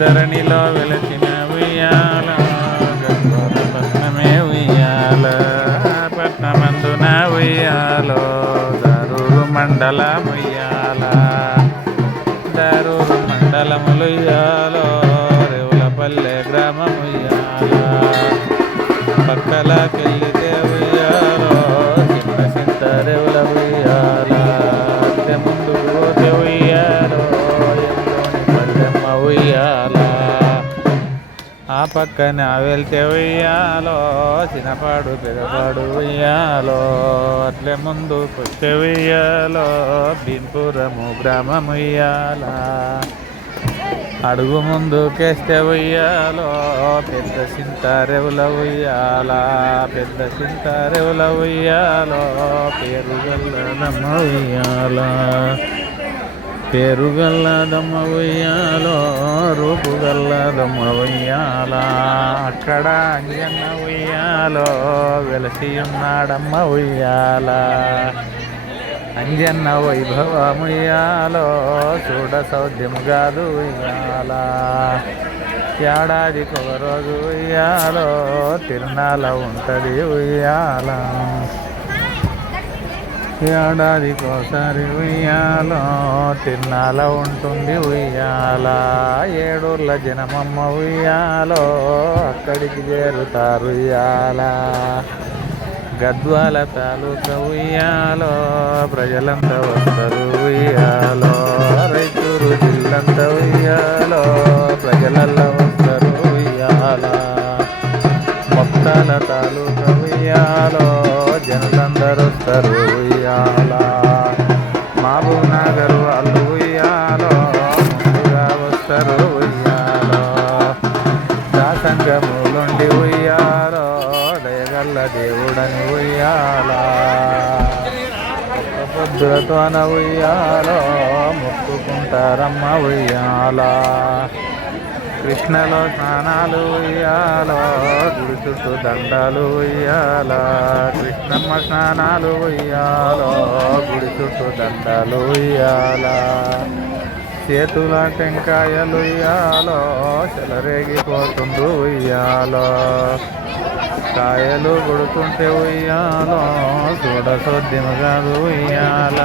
ధరణిలో వెలసిన ఉయ్యాల గద్వాల పట్నమే ఉయ్యాల పట్నమందున ఉయ్యాలో దారూరు మండలం ఉయ్యాల దారూరు మండలములుయ్యాలో రేవులపల్లె గ్రామం ఉయ్యాల పక్కలకెళ్ళితే ఉయ్యాలో చిన్న చింత రేవుల ఉయ్యాల ముందుకు పోతే ఉయ్యాలో ఎంలోని పల్లెమ్మ ఉయ్యాల ఆ పక్కన వెళ్తే ఉయ్యాలో చిన్నపాడు పెదపాడు ఉయ్యాలో అట్లే ముందు కొస్తే ఉయ్యాలో భీంపురము గ్రామం ఉయ్యాల అడుగు ముందుకేస్తే ఉయ్యాలో పెద్ద సింతారెవుల ఉయ్యాల పెద్ద సింతారెవుల ఉయ్యాలో పేరుగల్లదమ్మ ఉయ్యాల పేరుగల్లదమ్మ ఉయ్యాలో రూపుగల్లదమ్మ ఉయ్యాల అక్కడ అంజన్న ఉయ్యాలో వెలసి ఉన్నాడమ్మ ఉయ్యాల అంజన్న వైభవముయ్యాలో చూడ సౌద్యము కాదు ఉయ్యాల ఏడాదికి ఒక రోజు ఉయ్యాలో తిరునాళ్ళ ఉంటుంది ఉయ్యాల ఏడాదికోసారి ఉయ్యాలో తిరునాళ్ళ ఉంటుంది ఉయ్యాల ఏడూర్ల జనమమ్మ ఉయ్యాలో అక్కడికి చేరుతారు ఉయ్యాల గద్వాల తాలూకా ఉయ్యాలో ప్రజలంతా వస్తారు ఉయ్యాలో రైతూరు జిల్లంతా ఉయ్యాలో ప్రజలల్లో వస్తారు ఉయ్యాల మొక్తాల తాలూకా ఉయ్యాలో జనులందరూ వస్తారు ఉయ్యాల మహబూబ్ నగర్ వాళ్ళు ఉయ్యాలో ముందుగా వస్తారు ఉయ్యాలో దాసంగములుండి ఉయ్యాలో దయగల్ల దేవుడని ఉయ్యాల పొద్దులతోన ఉయ్యాలో మొక్కుకుంటారమ్మ ఉయ్యాల కృష్ణలో స్నానాలు ఉయ్యాలో గుడి చుట్టూ దండాలు ఉయ్యాల కృష్ణమ్మ స్నానాలు ఉయ్యాలో గుడి చుట్టూ దండాలు ఉయ్యాల చేతుల టెంకాయలు ఉయ్యాలో చెలరేగిపోతుండు ఉయ్యాలో కాయలు కొడుతుంటే ఉయ్యాలో చూడ సోద్యము కాదు ఉయ్యాల